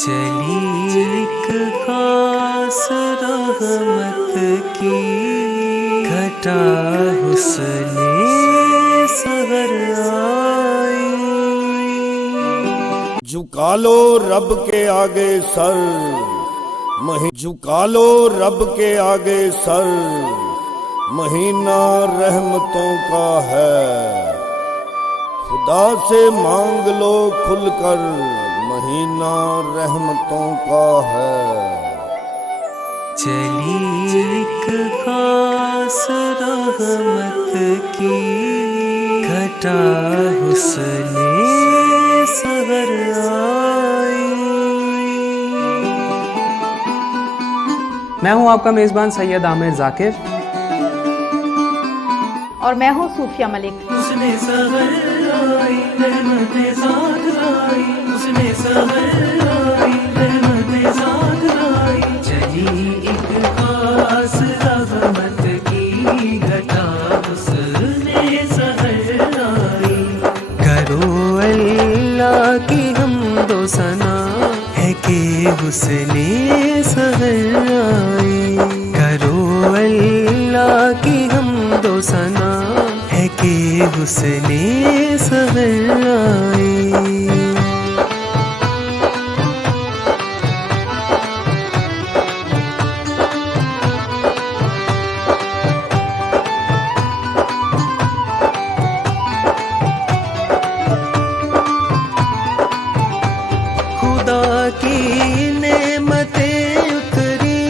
چلی ایک خاص رحمت کی گھٹا حسن سحر آئی. جھکا لو رب کے آگے سر، جھکا لو رب کے آگے سر، مہینہ رحمتوں کا ہے. خدا سے مانگ لو کھل کر، مہینہ رحمتوں کا ہے. چلی ایک خاص رحمت کی گھٹا حسن سحر آئی. میں ہوں آپ کا میزبان سید عامر ذاکر، اور میں ہوں صوفیہ ملک. اس نے سحر آئی رحمت ذات لائی، اس نے سحر آئی رحمت ذات لائی. چلی ایک خاص رحمت کی گھٹا حسن سحر آئی. کرو اللہ کی حمد و ثنا ہے کہ حسن سحر آئی. کرو اللہ کی حمد و ثنا ہے کہ حسن سحر آئی. خدا کی نعمتیں اتری،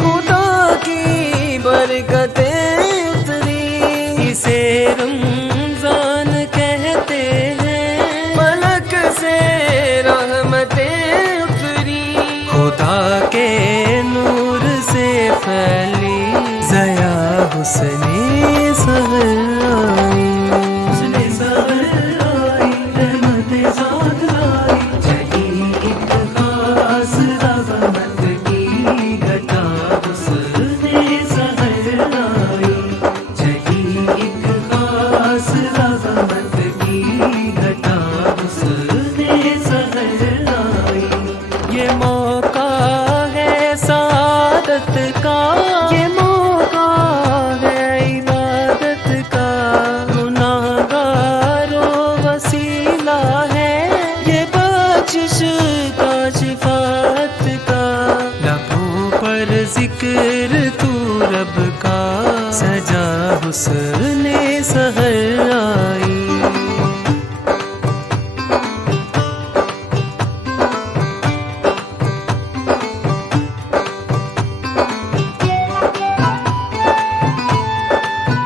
خدا کی برکتیں اتری. اسے رمضان کہتے ہیں، ملک سے رحمتیں اتری. خدا کے نور سے پھیلی ضیا حسن سحر آئی. حسن سحر آئی رحمت ذات لائی. چلی ایک خاص رحمت کی گھٹا حسن سحر آئی. چلی ایک خاص رحمت کی گھٹا حسن سحر آئی. یہ موقع ہے سعادت کا، یہ موقع ہے عبادت کا. گناہگاروں وسیلہ ہے یہ بخشش کا، شفاعت کا. لبوں پر ذکر تو رب کا، سجا حسن سحر آئی.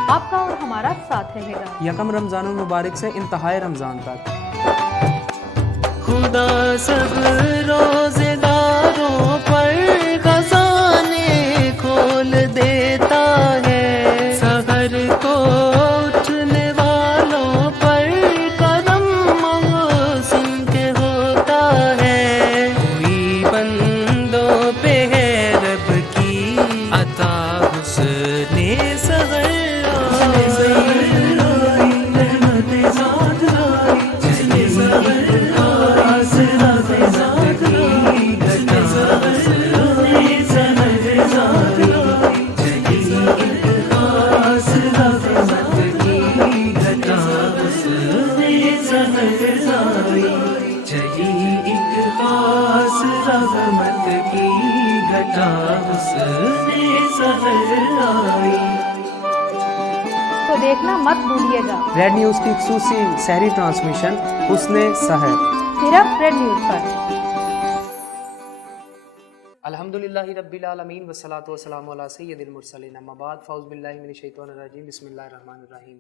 آپ کا اور ہمارا ساتھ رہے گا. یکم رمضان المبارک سے انتہائے رمضان تک. خدا سب روزے داروں پر خزانے کھول دیتا ہے. سحر کو اٹھنے والوں پر کرم محسن کے ہوتا ہے. کوئی بندوں پہ ہے رب کی عطا حسن سحر آئی. رحمت ذات لائی. چلی سحر خاص رحمت ذات لائی. گھٹا حسن سحر آئی. چلی ایک خاص رحمت کی گھٹا حسن سحر آئی. چلی ایک خاص رحمت کی گھٹا حسن سحر آئی. تو دیکھنا مت بھولیے گا، ریڈ نیوز کی خصوصی سحری ٹرانسمیشن حسن سحر. صرف ریڈ نیوز پر. الحمدللہ رب العالمین والصلاۃ والسلام علی سید المرسلین. اما بعد، فاعوذ باللہ من الشیطان الرجیم، بسم اللہ الرحمن الرحیم.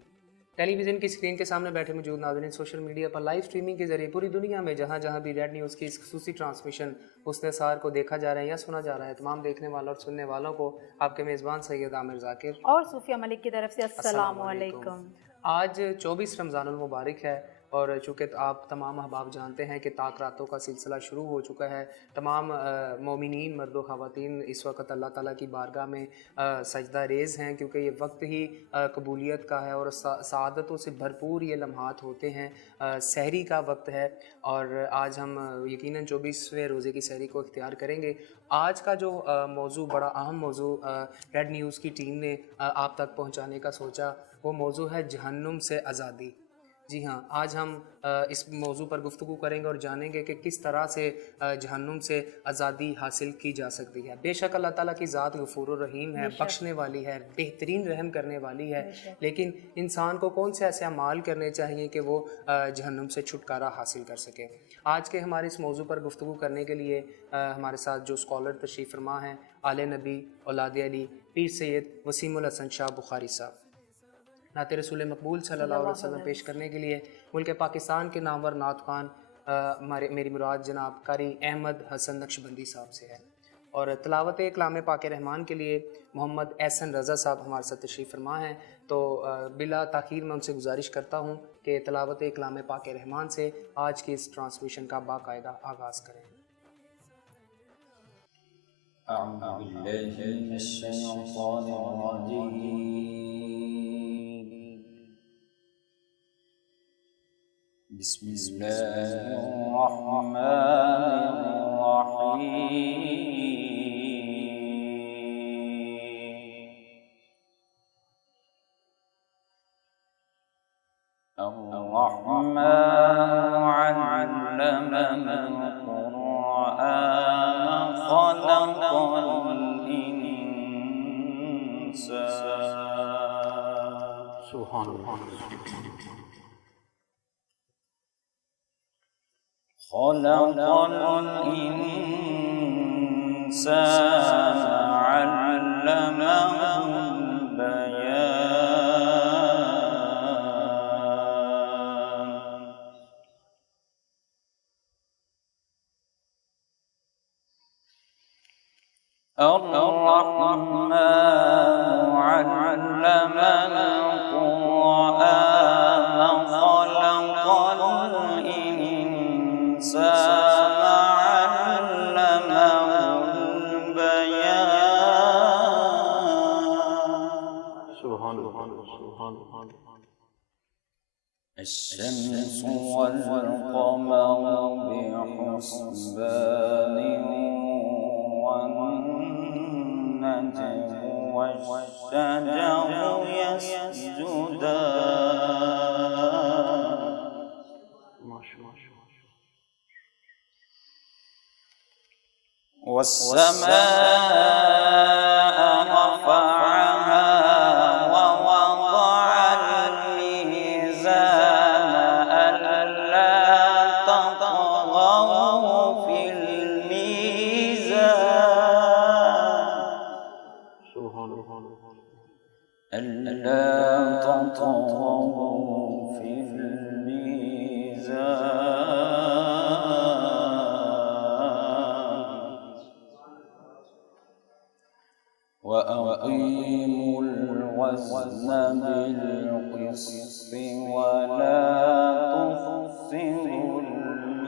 ٹیلی ویژن کی اسکرین کے سامنے بیٹھے موجود ناظرین، سوشل میڈیا پر لائیو اسٹریمنگ کے ذریعے پوری دنیا میں جہاں جہاں بھی ریڈ نیوز کی اس خصوصی ٹرانسمیشن حسن سحر کو دیکھا جا رہا ہے یا سنا جا رہا ہے، تمام دیکھنے والوں اور سننے والوں کو آپ کے میزبان سید عامر ذاکر اور صوفیہ ملک کی طرف سے السلام علیکم. آج 24 رمضان المبارک ہے اور چونکہ آپ تمام احباب جانتے ہیں کہ طاق راتوں کا سلسلہ شروع ہو چکا ہے، تمام مومنین مرد و خواتین اس وقت اللہ تعالیٰ کی بارگاہ میں سجدہ ریز ہیں، کیونکہ یہ وقت ہی قبولیت کا ہے اور سعادتوں سے بھرپور یہ لمحات ہوتے ہیں۔ سحری کا وقت ہے اور آج ہم یقیناً 24ویں روزے کی سحری کو اختیار کریں گے۔ آج کا جو موضوع، بڑا اہم موضوع ریڈ نیوز کی ٹیم نے آپ تک پہنچانے کا سوچا، وہ موضوع ہے جہنم سے آزادی۔ جی ہاں، آج ہم اس موضوع پر گفتگو کریں گے اور جانیں گے کہ کس طرح سے جہنم سے آزادی حاصل کی جا سکتی ہے۔ بے شک اللہ تعالیٰ کی ذات غفور الرحیم ہے، بخشنے والی ہے، بہترین رحم کرنے والی ہے، لیکن انسان کو کون سے ایسے اعمال کرنے چاہیے کہ وہ جہنم سے چھٹکارا حاصل کر سکے۔ آج کے ہمارے اس موضوع پر گفتگو کرنے کے لیے ہمارے ساتھ جو اسکالر تشریف فرما ہیں، آل نبی اولاد علی پیر سید وسیم الحسن شاہ بخاری صاحب، نعت رسول مقبول صلی اللہ علیہ وسلم پیش کرنے کے لیے ملک پاکستان کے نامور نعت خوان میری مراد جناب قاری احمد حسن نقشبندی صاحب سے ہے، اور تلاوت کلام پاک رحمان کے لیے محمد احسن رضا صاحب ہمارے ساتھ تشریف فرما ہیں۔ تو بلا تاخیر میں ان سے گزارش کرتا ہوں کہ تلاوت کلام پاک رحمان سے آج کی اس ٹرانسمیشن کا باقاعدہ آغاز کریں۔ اعوذ باللہ من الشیطان الرجیم، بسم اللہ الرحمن الرحیم، الرحمن علم القرآن خلق الإنسان، سبحان اللہ، خلق الإنسان علمه البيان، الرحمن علم القرآن خلق الإنسان علمه البيان، سبحان اللہ، الشمس والقمر بحسبان والنجم والشجر يسجدان، والسماء رفعها ووضع الميزان ألا تطغوا في الميزان، ألا تطغوا في الميزان، وأقيموا الوزن بالقسط ولا تخسروا الميزان،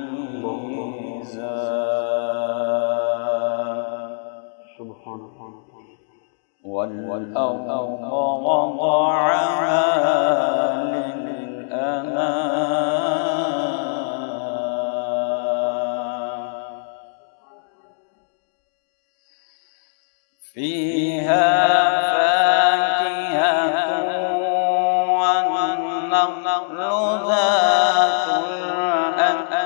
والأرض وضعها للأنام، فيها فاكهة والنخل ذات الأكمام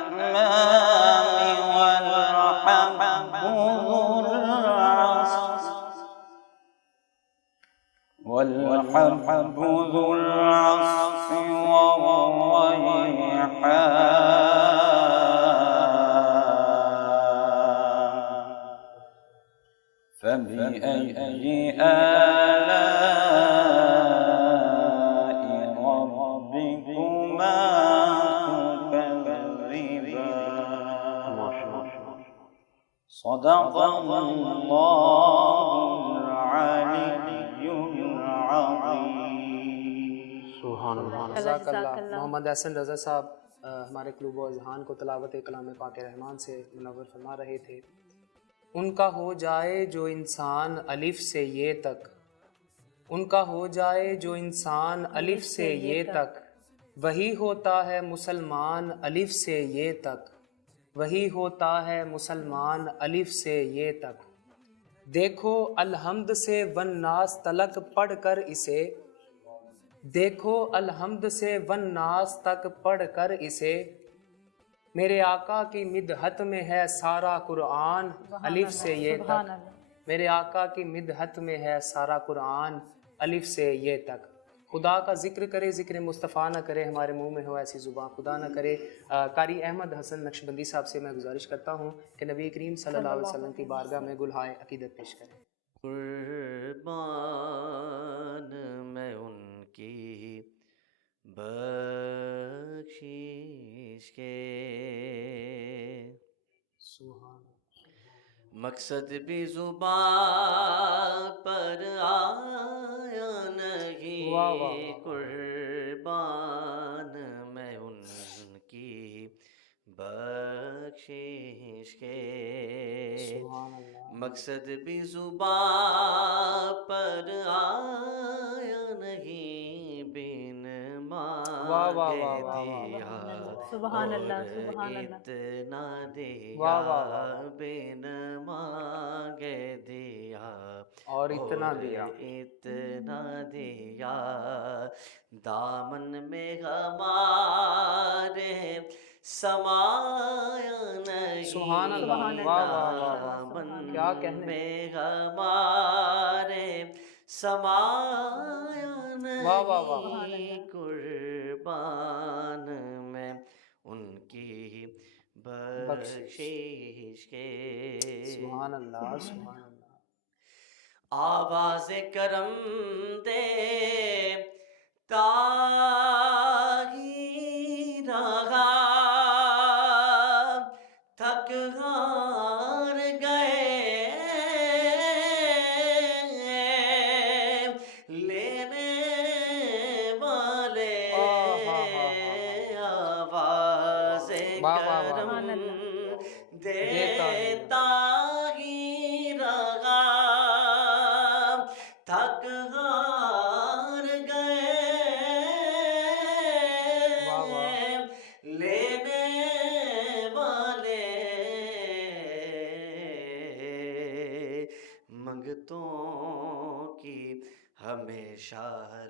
والحب ذو العصف والريحان، فبأي آلاء ربكما تكذبان، صدق الله العلي العظيم، جزاک اللہ۔ محمد احسن رضا صاحب ہمارے قلوب و اذہان کو تلاوت کلام پاک رحمان سے منور فرما رہے تھے۔ ان کا ہو جائے جو انسان الف سے یہ تک، ان کا ہو جائے جو انسان الف سے یہ تک، وہی ہوتا ہے مسلمان الف سے یہ تک، وہی ہوتا ہے مسلمان الف سے یہ تک۔ دیکھو الحمد سے والناس تلک پڑھ کر اسے، دیکھو الحمد سے والناس تک پڑھ کر اسے، میرے آقا کی مدحت میں ہے سارا قرآن الف سے یہ تک، میرے آقا کی مدحت میں ہے سارا قرآن الف سے یہ تک۔ خدا کا ذکر کرے ذکر مصطفیٰ نہ کرے، ہمارے منہ میں ہو ایسی زبان خدا نہ کرے۔ قاری احمد حسن نقشبندی صاحب سے میں گزارش کرتا ہوں کہ نبی کریم صلی اللہ علیہ وسلم کی بارگاہ میں گلہائے عقیدت پیش کریں۔ قربان میں ان کی بخشش کے، سبحان مقصد بھی زبان پر آیا نہیں، واہ واہ واہ۔ قربان میں ان کی بخشش کے، سبحان اللہ۔ مقصد بھی زبان پر آیا نہیں، بن واہ واہ مانگے واہ واہ دیا، سبحان اللہ، اور سبحان اللہ۔ اتنا دیا، واہ واہ واہ۔ بن مانگے دیا، اور اتنا دیا، اتنا دیا، دامن میں ہمارے سمایا نہیں، سبحان اللہ، واہ واہ واہ، دامن کیا کہنے۔ میں ہمارے سمایا واہ واہ واہ۔ نہیں، قربان میں ان کی بخشش کے۔ سبحان اللہ، سبحان اللہ۔ آواز کرم دے تاہی رہا، تھک ہار گئے لینے والے، آواز کرم دیتا ہی رہا، تھک ہار گئے لینے والے، منگتوں کی ہمیشہ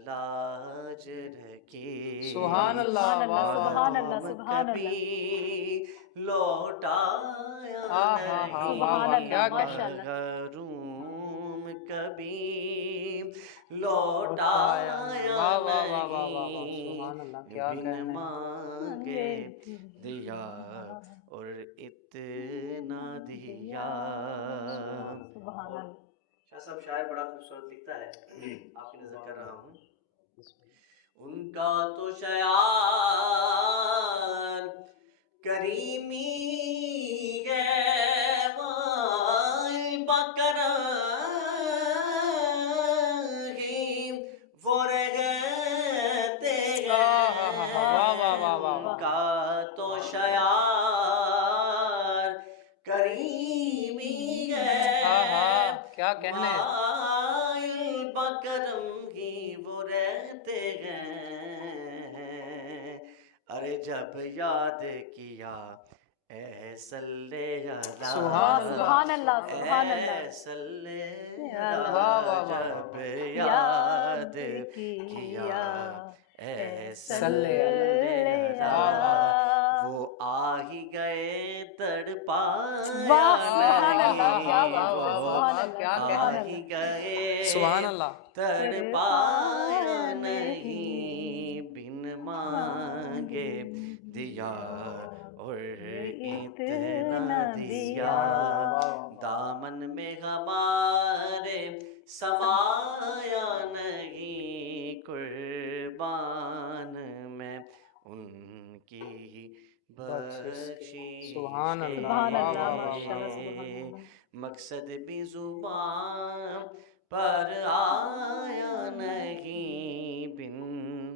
لاج رکھی، سبحان اللہ، سبحان اللہ، سبحان اللہ۔ کبھی لوٹایا سبحان اللہ، نہیں، کیا ماشاء اللہ۔ محروم کبھی لوٹایا واہ واہ واہ واہ واہ، نہیں، سبحان اللہ، کیا بن کہنے۔ مانگے دیا، اور اتنا دیا۔ سبحان اللہ۔ شاہ صاحب شاعر بڑا خوبصورت لکھتا ہے، آپ کی نظر کر رہا ہوں۔ ان کا تو شعار کریمی ہے، مائل بکرم ہی وہ رہتے ہیں، واہ واہ واہ واہ۔ ان کا تو شعار کریمی ہے، کیا کہنے۔ مائل بکرم ہی وہ رہتے ہیں، ارے جب یاد کیا اے صلی اللہ، سبحان اللہ، سبحان اللہ۔ اے صلی واہ واہ اللہ، واہ۔ جب یاد کیا اے صلی اللہ، وہ آ ہی گئے تڑپایا واہ، سبحان اللہ، نہیں، کیا بات ہے، وہ سبحان اللہ، کیا آ ہی گئے سبحان اللہ۔ تڑپایا نہیں، بن مانگے دیا، اور اتنا دیا، دامن میں ہمارے سمایا نہیں، قربان میں ان کی بخشش سبحان اللہ، سبحان اللہ، واہ واہ ماشاء اللہ، واہ۔ سبحان اللہ۔ مقصد بھی زبان پر آیا نہیں، بن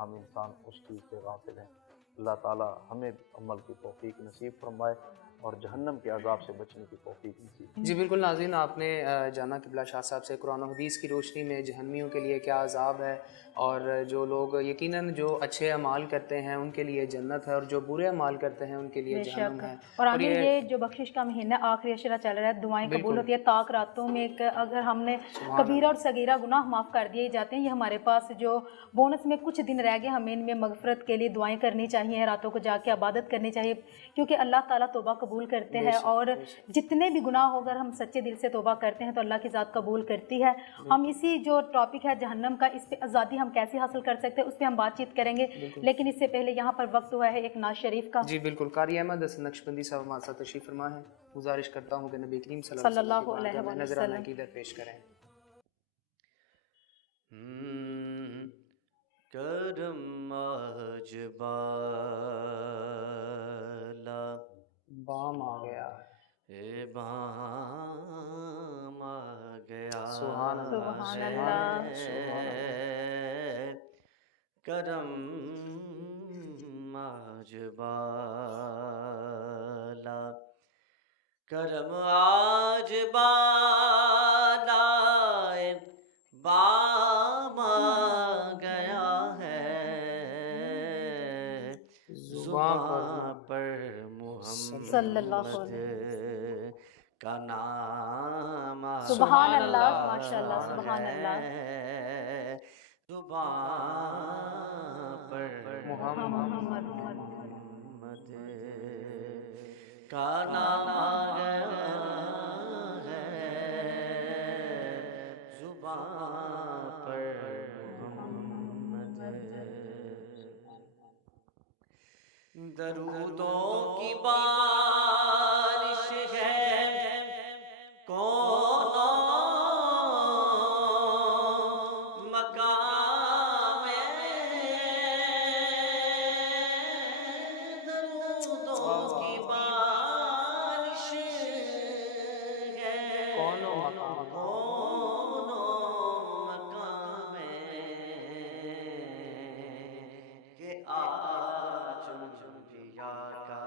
ہم انسان اس چیز سے غافل ہیں۔ اللہ تعالیٰ ہمیں عمل کی توفیق نصیب فرمائے اور جہنم کے عذاب سے بچنے کی توفیق نصیب۔ جی بالکل ناظرین، آپ نے جانا قبلہ شاہ صاحب سے قرآن و حدیث کی روشنی میں جہنمیوں کے لیے کیا عذاب ہے، اور جو لوگ یقیناً جو اچھے اعمال کرتے ہیں ان کے لیے جنت ہے، اور جو برے اعمال کرتے ہیں ان کے لیے بے جہنم شک۔ ہے۔ اور آمین، یہ جو بخشش کا مہینہ آخری عشرہ چل رہا ہے، دعائیں قبول ہوتی ہے تاک راتوں میں۔ اگر ہم نے کبیرہ اور صغیرہ گناہ معاف کر دیے جاتے ہیں، یہ ہمارے پاس جو بونس میں کچھ دن رہ گئے، ہمیں ان میں مغفرت کے لیے دعائیں کرنی چاہیے، راتوں کو جا کے عبادت کرنی چاہیے، کیونکہ اللہ تعالیٰ توبہ قبول کرتے ہیں، اور جتنے بھی گناہ ہو اگر ہم سچے دل سے توبہ کرتے ہیں تو اللہ کی ذات قبول کرتی ہے۔ ہم اسی جو ٹاپک ہے جہنم کا، اس پہ آزادی ہم کیسے حاصل کر سکتے ہیں اس پہ ہم بات چیت کریں گے، لیکن اس سے پہلے یہاں پر وقت ہوا ہے ایک نعت شریف کا۔ جی بالکل، قاری احمد حسن نقشبندی صاحب ہمارے ساتھ تشریف فرما ہے، گزارش کرتا ہوں کہ نبی کریم صلی اللہ علیہ وسلم نظرانہ کی در پیش کریں۔ کرم آج بالا بام آ گیا، اے بام آ گیا، سبحان اللہ، سبحان اللہ۔ کرم آج بالا، کرم آج بالا، اے بام آ گیا ہے، زباں پر محمد صلی اللہ علیہ کا نام آ سبحان اللہ، ماشاء اللہ، سبحان اللہ۔ زباں پر محمد کا نام آ گیا ہے، زباں پر محمد۔ درودوں کی بارش ہے کونوں مقام میں، درودوں کی بارش ہے کونوں مقام، کونوں مقام میں، کہ آج انبیاء کا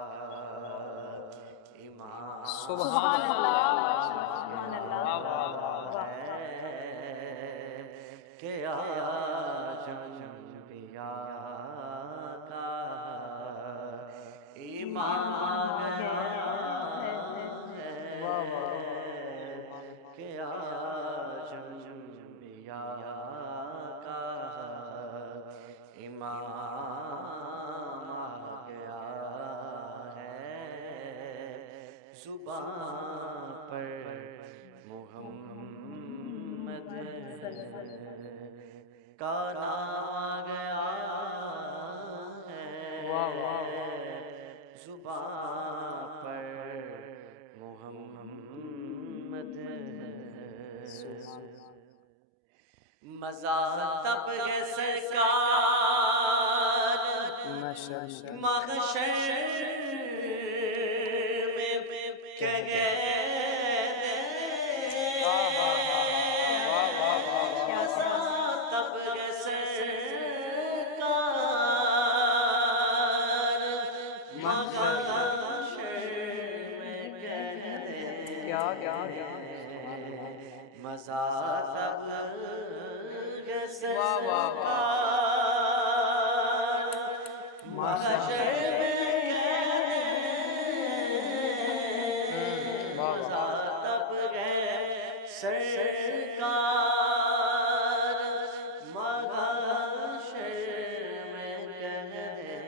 امام سبحان اللہ، سبحان اللہ۔ کہ آج انبیاء کا امام آ گیا ہے، کہ آج انبیاء کا امام آ گیا ہے، زبان پر محمد کا نام آ گیا ہے، زبان پر محمد۔ مزہ تب ہے سرکار محشر میں کہے تب ہے سرکار محشر میں کہے کیا کیا کیا، مزہ تب ہے سرکار محشر سرکار محشر میں کہہ دیں،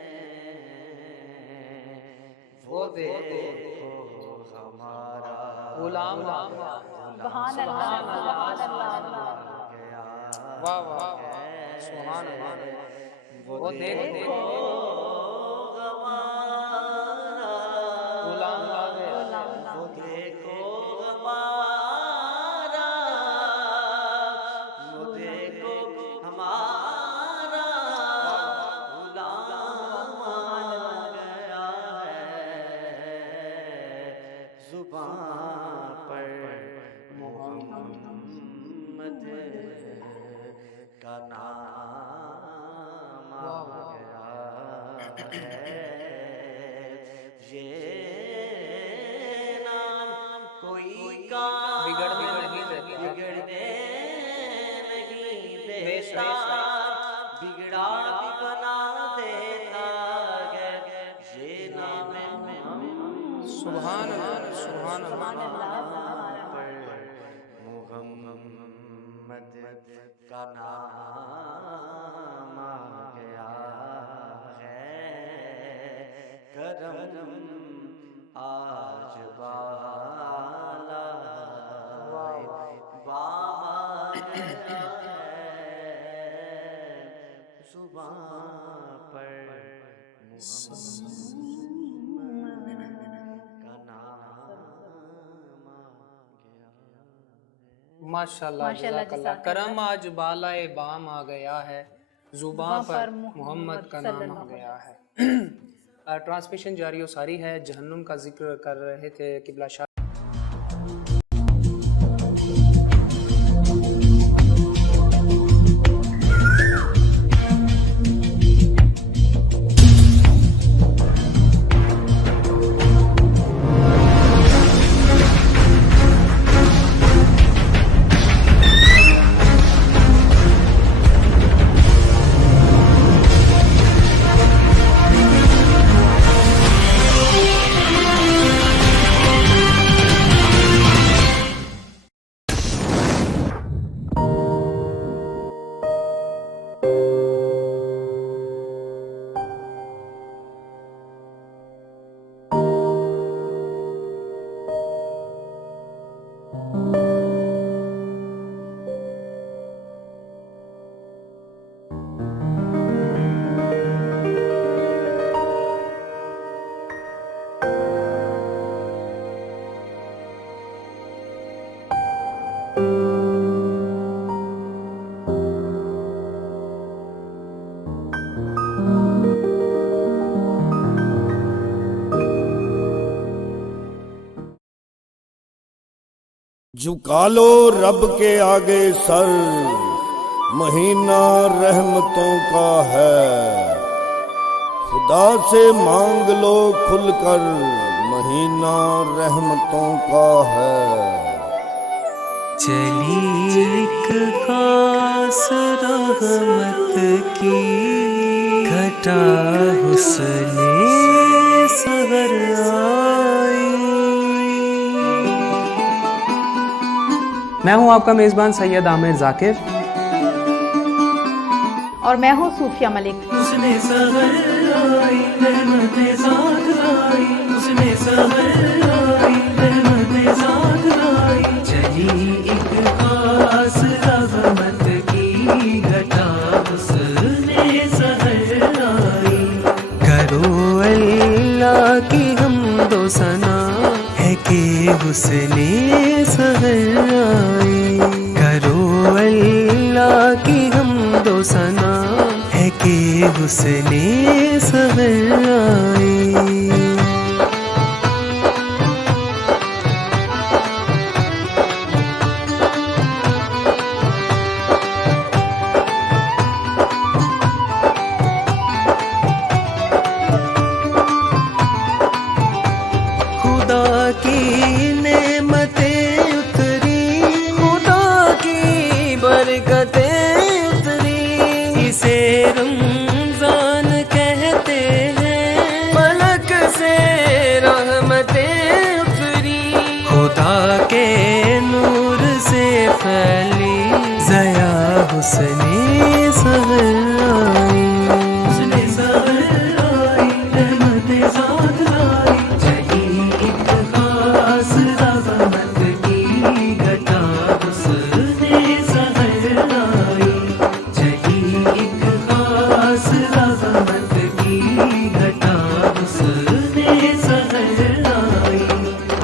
وہ دیکھو ہمارا غلام سبحان اللہ، سبحان اللہ۔ گیا، واہ واہ، سبحان اللہ، وہ دیکھو ہمارا غلام آ گیا، وہ دیکھو ہمارا، وہ دیکھو ہمارا غلام آ گیا ہے، زبان پر محمد کا نام بگڑا بھی بنا دیتا ہے یہ نام محمد سبحان اللہ سبحان اللہ محمد کا نام آ گیا ہے کرم آج بالا بابا گیا زبان پر ماشاءاللہ جزاک اللہ کرم آج بالائے بام آ گیا ہے زباں پر محمد کا نام آ گیا ہے ٹرانسمیشن جاری و ساری ہے جہنم کا ذکر کر رہے تھے قبلہ شاہ جھکا لو رب کے آگے سر مہینہ رحمتوں کا ہے خدا سے مانگ لو کھل کر مہینہ رحمتوں کا ہے چلی ایک خاص رحمت کی گھٹا حسن سحر آئی میں ہوں آپ کا میزبان سید عامر ذاکر اور میں ہوں صوفیہ ملک اس نے سحر آئی رحمت ذات لائی اس نے سحر آئی رحمت ذات لائی چلی ایک خاص رحمت کی گھٹا حسن سحر آئی کرو اللہ کی حمد و ثنا ہے کہ حسن سحر آئی کرو اللہ کی حمد و ثنا ہے کہ حسن سحر آئی حسن سحر آئی حسن سحر آئی رحمت ذات لائی چلی ایک خاص رحمت کی گھٹا حسن سحر آئی چلی ایک خاص رحمت کی گھٹا حسن سحر آئی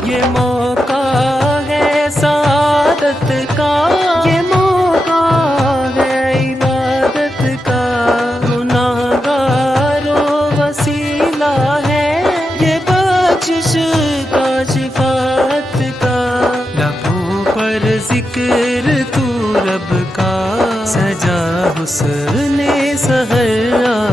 یہ موقع ہے سعادت کا یہ ذکر تو رب کا سجا حسن سحر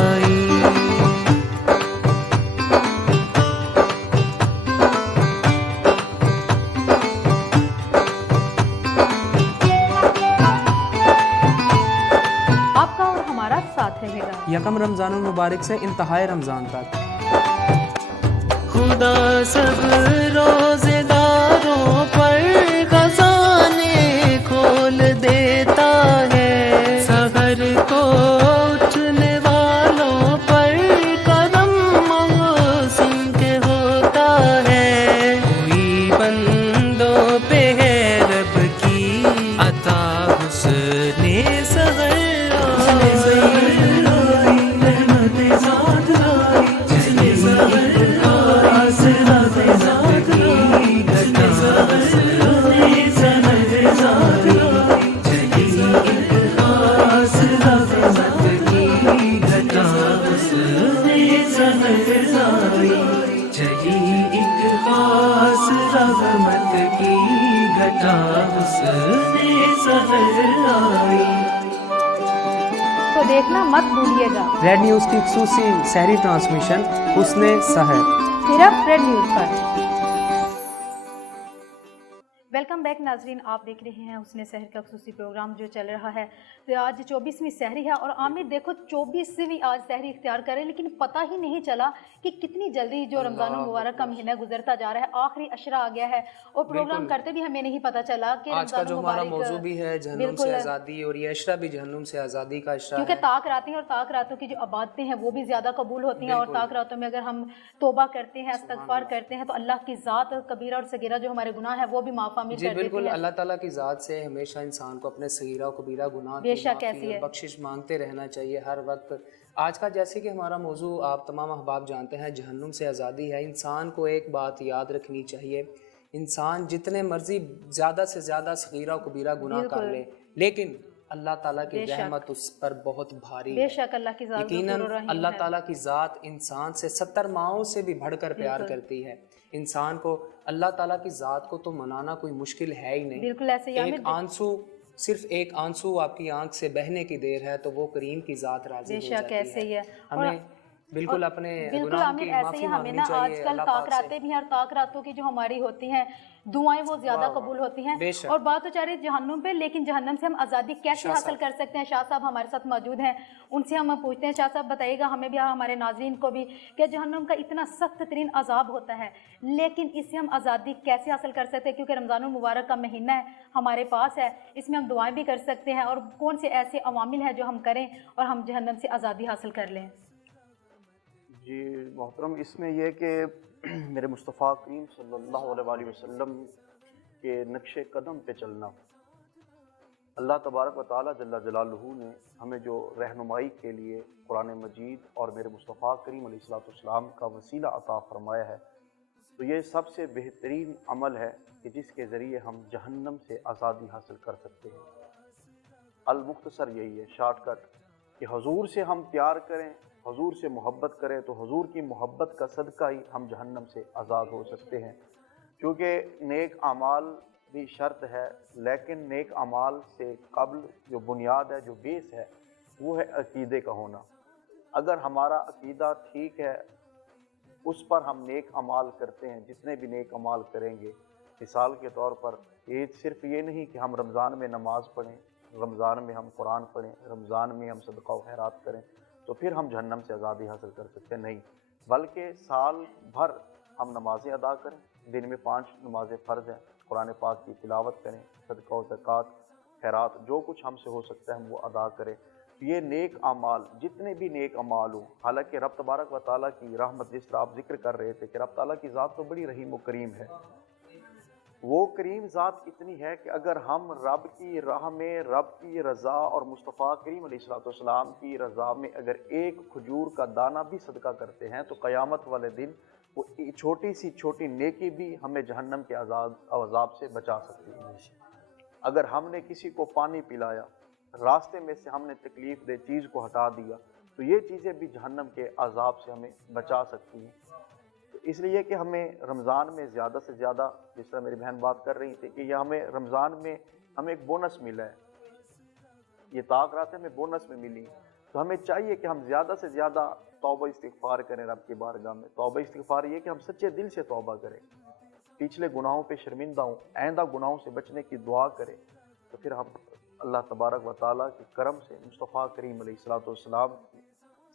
یکم رمضان المبارک سے انتہائے رمضان تک۔ خدا سب روزداروں پر خزانے کھول دیتا ہے، سحر کو اٹھنے والوں پر قدم موسم کے ہوتا ہے، کوئی بندوں پہ ہے رب کی عطا حسن سحر تو دیکھنا مت بھولیے گا ریڈ نیوز کی خصوصی سحری ٹرانسمیشن حسن سحر، صرف ریڈ نیوز پر۔ ویلکم بیک ناظرین، آپ دیکھ رہے ہیں حسن سحر کا خصوصی پروگرام جو چل رہا ہے۔ تو آج 24ویں سحری ہے اور عامر دیکھو 24ویں آج سحری اختیار کرے، لیکن پتہ ہی نہیں چلا کہ کتنی جلدی جو رمضان المبارک کا مہینہ گزرتا جا رہا ہے، آخری عشرہ آ گیا ہے اور پروگرام کرتے بھی ہمیں نہیں پتہ چلا کہ آج کا جو ہمارا موضوع بھی ہے جہنم سے آزادی، اور یہ عشرہ بھی جہنم سے آزادی کا عشرہ ہے، کیونکہ طاق راتیں اور طاق راتوں کی جو عبادتیں ہیں وہ بھی زیادہ قبول ہوتی ہیں، اور طاق راتوں میں اگر ہم توبہ کرتے ہیں، استغفار کرتے ہیں، تو اللہ کی ذات کبیرہ اور صغیرہ جو ہمارے گناہ ہیں وہ بھی معافی کر دیتی ہے۔ اللہ تعالیٰ کی ذات سے ہمیشہ انسان کو اپنے صغیرہ و کبیرہ گناہ بے کی شک معافی ایسی ہے، اور بخشش مانگتے رہنا چاہیے ہر وقت۔ آج کا جیسے کہ ہمارا موضوع آپ تمام احباب جانتے ہیں جہنم سے آزادی ہے، انسان کو ایک بات یاد رکھنی چاہیے، انسان جتنے مرضی زیادہ سے زیادہ صغیرہ و کبیرہ گناہ کر لے، لیکن اللہ تعالیٰ کی رحمت اس پر بہت بھاری ہے۔ بے شک اللہ کی ذات یقیناً اللہ تعالیٰ کی ذات انسان سے 70 ماؤں سے بھی بڑھ کر پیار کرتی ہے۔ انسان کو اللہ تعالیٰ کی ذات کو تو منانا کوئی مشکل ہے ہی نہیں۔ بالکل ایسے ہی ایک آنسو، صرف ایک آنسو آپ کی آنکھ سے بہنے کی دیر ہے تو وہ کریم کی ذات راضی ہو جاتی ہے۔ ایسے ہی ہے، ہمیں بالکل اپنے بالکل گناہ عامر کی ایسے معافی ہی ہمیں مانگنی نا آج چاہیے کل اللہ طاق پاک سے۔ راتیں بھی ہیں، اور طاق راتوں کی جو ہماری ہوتی ہیں دعائیں وہ زیادہ قبول ہوتی ہیں، اور بات تو چاہ رہی جہنم پہ، لیکن جہنم سے ہم آزادی کیسے حاصل کر سکتے ہیں؟ شاہ صاحب ہمارے ساتھ موجود ہیں، ان سے ہم پوچھتے ہیں۔ شاہ صاحب بتائیے گا ہمیں بھی، ہمارے ناظرین کو بھی، کہ جہنم کا اتنا سخت ترین عذاب ہوتا ہے، لیکن اس سے ہم آزادی کیسے حاصل کر سکتے ہیں؟ کیونکہ رمضان المبارک کا مہینہ ہے ہمارے پاس ہے، اس میں ہم دعائیں بھی کر سکتے ہیں، اور کون سے ایسے عوامل ہیں جو ہم کریں اور ہم جہنم سے آزادی حاصل کر لیں؟ جی محترم، اس میں یہ کہ میرے مصطفیٰ کریم صلی اللہ علیہ وسلم کے نقش قدم پہ چلنا، اللہ تبارک و تعالیٰ جل جلالہ نے ہمیں جو رہنمائی کے لیے قرآن مجید اور میرے مصطفیٰ کریم علیہ السلام کا وسیلہ عطا فرمایا ہے، تو یہ سب سے بہترین عمل ہے کہ جس کے ذریعے ہم جہنم سے آزادی حاصل کر سکتے ہیں۔ المختصر یہی ہے، شارٹ کٹ، کہ حضور سے ہم پیار کریں، حضور سے محبت کریں، تو حضور کی محبت کا صدقہ ہی ہم جہنم سے آزاد ہو سکتے ہیں۔ کیونکہ نیک اعمال بھی شرط ہے، لیکن نیک اعمال سے قبل جو بنیاد ہے، جو بیس ہے، وہ ہے عقیدے کا ہونا۔ اگر ہمارا عقیدہ ٹھیک ہے، اس پر ہم نیک اعمال کرتے ہیں، جتنے بھی نیک اعمال کریں گے، مثال کے طور پر یہ صرف یہ نہیں کہ ہم رمضان میں نماز پڑھیں، رمضان میں ہم قرآن پڑھیں، رمضان میں ہم صدقہ و خیرات کریں تو پھر ہم جہنم سے آزادی حاصل کر سکتے ہیں، نہیں، بلکہ سال بھر ہم نمازیں ادا کریں، دن میں 5 نمازیں فرض ہیں، قرآن پاک کی تلاوت کریں، صدقہ و زکوٰۃ خیرات جو کچھ ہم سے ہو سکتا ہے ہم وہ ادا کریں۔ یہ نیک اعمال، جتنے بھی نیک اعمال ہوں، حالانکہ رب تبارک و تعالیٰ کی رحمت، جس طرح آپ ذکر کر رہے تھے کہ رب تعالیٰ کی ذات تو بڑی رحیم و کریم ہے، وہ کریم ذات اتنی ہے کہ اگر ہم رب کی راہ میں، رب کی رضا اور مصطفیٰ کریم علیہ السلام کی رضا میں اگر ایک کھجور کا دانہ بھی صدقہ کرتے ہیں تو قیامت والے دن وہ چھوٹی سی چھوٹی نیکی بھی ہمیں جہنم کے عذاب سے بچا سکتی ہے۔ اگر ہم نے کسی کو پانی پلایا، راستے میں سے ہم نے تکلیف دہ چیز کو ہٹا دیا، تو یہ چیزیں بھی جہنم کے عذاب سے ہمیں بچا سکتی ہیں۔ اس لیے کہ ہمیں رمضان میں زیادہ سے زیادہ، جس طرح میری بہن بات کر رہی تھی کہ یہ ہمیں رمضان میں ہمیں ایک بونس ملا ہے، یہ طاق راتیں ہمیں بونس میں ملی، تو ہمیں چاہیے کہ ہم زیادہ سے زیادہ توبہ استغفار کریں رب کی بارگاہ میں۔ توبہ استغفار یہ کہ ہم سچے دل سے توبہ کریں، پچھلے گناہوں پہ شرمندہ ہوں، آئندہ گناہوں سے بچنے کی دعا کریں، تو پھر ہم اللہ تبارک و تعالیٰ کے کرم سے، مصطفیٰ کریم علیہ السلام کی